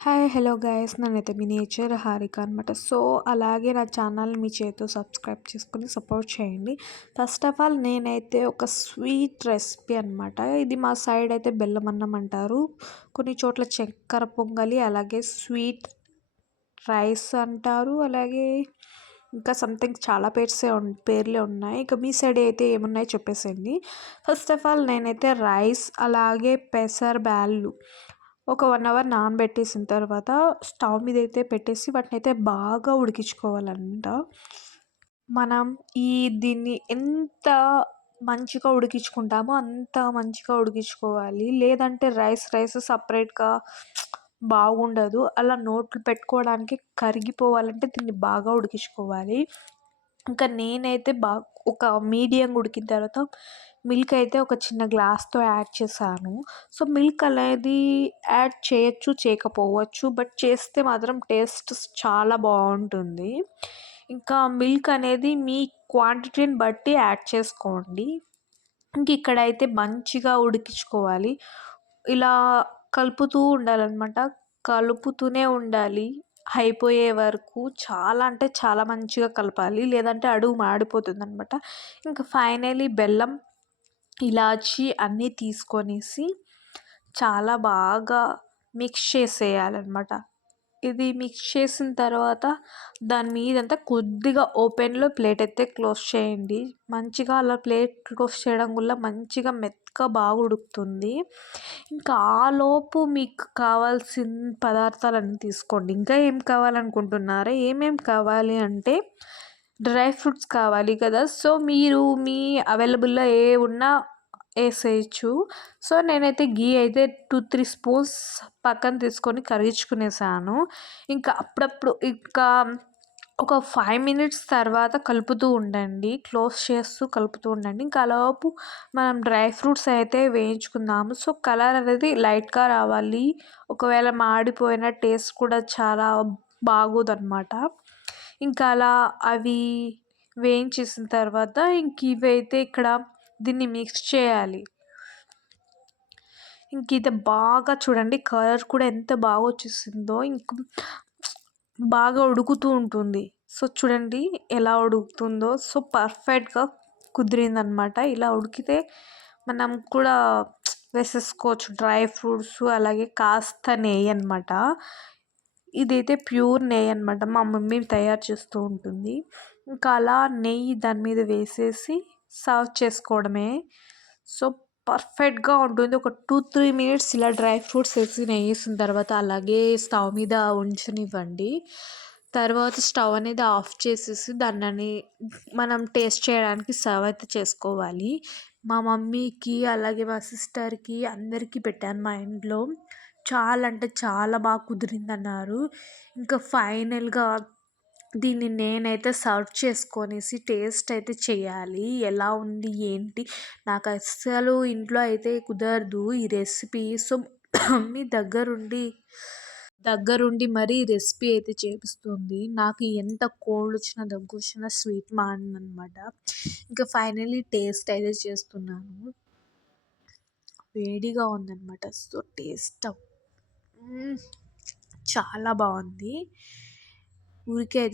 Hi hello guys నేనైతే మీ nature Harika అనమాట. So అలాగే నా ఛానల్ మీ చేతితో సబ్స్క్రైబ్ చేసుకుని సపోర్ట్ చేయండి. ఫస్ట్ ఆఫ్ ఆల్ నేనైతే ఒక స్వీట్ రెసిపీ అనమాట. ఇది మా సైడ్ అయితే బెల్లం అన్నం అంటారు, కొన్ని చోట్ల చక్కెర పొంగలి, అలాగే స్వీట్ రైస్ అంటారు, అలాగే ఇంకా సంథింగ్ చాలా పేర్లే ఉన్నాయి. ఇక మీ సైడ్ అయితే ఏమున్నాయో చెప్పేసేయండి. ఫస్ట్ ఆఫ్ ఆల్ నేనైతే రైస్ అలాగే పెసర బ్యాళ్ళు ఒక 1 అవర్ నానబెట్టేసిన తర్వాత స్టవ్ మీద అయితే పెట్టేసి వాటిని అయితే బాగా ఉడికించుకోవాలన్నమాట. మనం దీన్ని ఎంత మంచిగా ఉడికించుకుంటామో అంత మంచిగా ఉడికించుకోవాలి. లేదంటే రైస్ సపరేట్‌గా బాగుండదు. అలా నోట్లో పెట్టుకోవడానికి కరిగిపోవాలంటే దీన్ని బాగా ఉడికించుకోవాలి. ఇంకా నేనైతే ఒక మీడియంగా ఉడికిన తర్వాత మిల్క్ అయితే ఒక చిన్న గ్లాస్‌తో యాడ్ చేశాను. సో మిల్క్ అనేది యాడ్ చేయొచ్చు, చేయకపోవచ్చు. బట్ చేస్తే మాత్రం టేస్ట్ చాలా బాగుంటుంది. ఇంకా మిల్క్ అనేది మీ క్వాంటిటీని బట్టి యాడ్ చేసుకోండి. ఇంక ఇక్కడైతే మంచిగా ఉడికించుకోవాలి. ఇలా కలుపుతూ ఉండాలన్నమాట. కలుపుతూనే ఉండాలి అయిపోయే వరకు. చాలా అంటే చాలా మంచిగా కలపాలి, లేదంటే అడుగు మాడిపోతుందన్నమాట. ఇంకా ఫైనల్లీ బెల్లం, ఇలాచి అన్నీ తీసుకొనేసి చాలా బాగా మిక్స్ చేసేయాలన్నమాట. ఇది మిక్స్ చేసిన తర్వాత దాని మీదంతా కొద్దిగా ఓపెన్‌లో ప్లేట్ అయితే క్లోజ్ చేయండి. మంచిగా అలా ప్లేట్ క్లోజ్ చేయడం వల్ల మంచిగా మెత్తగా బాగా ఉడుకుతుంది. ఇంకా ఆలోపు మీకు కావాల్సిన పదార్థాలన్నీ తీసుకోండి. ఇంకా ఏం కావాలనుకుంటున్నారా? ఏమేమి కావాలి అంటే డ్రై ఫ్రూట్స్ కావాలి కదా! సో మీరు మీ అవైలబుల్‌లో ఉన్నా ఏసేయచ్చు. సో నేనైతే ఘీ అయితే 2-3 స్పూన్స్ పక్కన తీసుకొని కరిగించుకునేసాను. ఇంకా అప్పుడప్పుడు ఒక 5 మినిట్స్ తర్వాత కలుపుతూ ఉండండి. క్లోజ్ చేస్తూ కలుపుతూ ఉండండి. ఇంకా ఆలోపు మనం డ్రై ఫ్రూట్స్ అయితే వేయించుకుందాము. సో కలర్ అనేది లైట్‌గా రావాలి. ఒకవేళ మాడిపోయిన టేస్ట్ కూడా చాలా బాగోదన్నమాట. ఇంకా అలా అవి వేయించేసిన తర్వాత ఇంక ఇవైతే ఇక్కడ దీన్ని మిక్స్ చేయాలి. ఇంక ఇది బాగా చూడండి, కలర్ కూడా ఎంత బాగా వచ్చేసిందో. బాగా ఉడుకుతూ ఉంటుంది. సో చూడండి ఎలా ఉడుకుతుందో. సో పర్ఫెక్ట్‌గా కుదిరిందనమాట. ఇలా ఉడికితే మనం కూడా వేసేసుకోవచ్చు డ్రై ఫ్రూట్స్, అలాగే కాస్త నెయ్యి అనమాట. ఇదైతే ప్యూర్ నెయ్యి అనమాట. మా మమ్మీ తయారు చేస్తూ ఉంటుంది. ఇంకా అలా నెయ్యి దాని మీద వేసేసి సర్వ్ చేసుకోవడమే. సో పర్ఫెక్ట్‌గా ఉంటుంది. ఒక 2-3 మినిట్స్ ఇలా డ్రై ఫ్రూట్స్ వేసి నెయ్యేసిన తర్వాత అలాగే స్టవ్ మీద ఉంచనివ్వండి. తర్వాత స్టవ్ అనేది ఆఫ్ చేసేసి దాన్ని మనం టేస్ట్ చేయడానికి సర్వ్ అయితే చేసుకోవాలి. మా మమ్మీకి, అలాగే మా సిస్టర్‌కి అందరికీ పెట్టాను మా ఇంట్లో. చాలా అంటే చాలా బాగా కుదిరిందన్నారు. ఇంకా ఫైనల్‌గా దీన్ని నేనైతే సర్వ్ చేసుకొనేసి టేస్ట్ అయితే చేయాలి. ఎలా ఉంది ఏంటి? నాకు అస్సలు ఇంట్లో అయితే కుదరదు ఈ రెసిపీ. సో మమ్మీ దగ్గరుండి మరీ రెసిపీ అయితే చేపిస్తుంది. నాకు ఎంత కోల్డ్ వచ్చినా, దగ్గు వచ్చినా స్వీట్ మానననమాట. ఇంకా ఫైనల్లీ టేస్ట్ అయితే చేస్తున్నాను. వేడిగా ఉందన్నమాట. సో టేస్ట్ చాలా బాగుంది. ఊరికే అయితే